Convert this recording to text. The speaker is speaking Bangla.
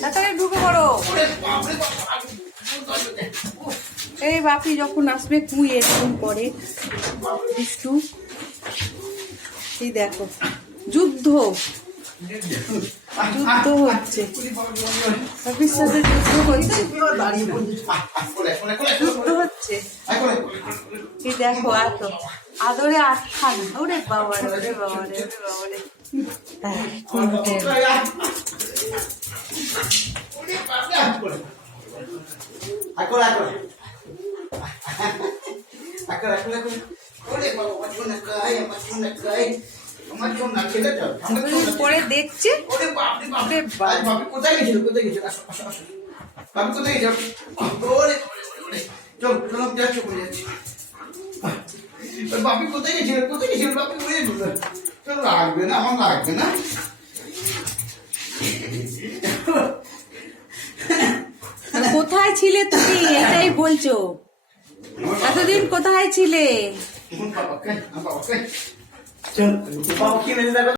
তাড়াতাড়ি ঢুকে পড়ো। এই বাপি যখন আসবে কুই এরকম করে দুষ্টু। এই দেখো যুদ্ধ যুদ্ধ হচ্ছে, বাপির সাথে যুদ্ধ হচ্ছে, যুদ্ধ হচ্ছে। এই দেখো এত আদরে আটখান। ওরে বাবারে, ওরে বাবারে, ওরে বাবারে। পরে দেখছে কোথায় গেছিল, কোথায় গেছিল, বাবু কোথায় গেছিল, চল চল যাচ্ছ, করে যাচ্ছি। বাপি কোথায় গেছিল, কোথায় গেছিল, বাপি বুঝে দিল। চল লাগবে না, আমার লাগবে না। কোথায় ছিলে তুমি, এটাই বলছো? এতদিন কোথায় ছিলে? চল বাবা কি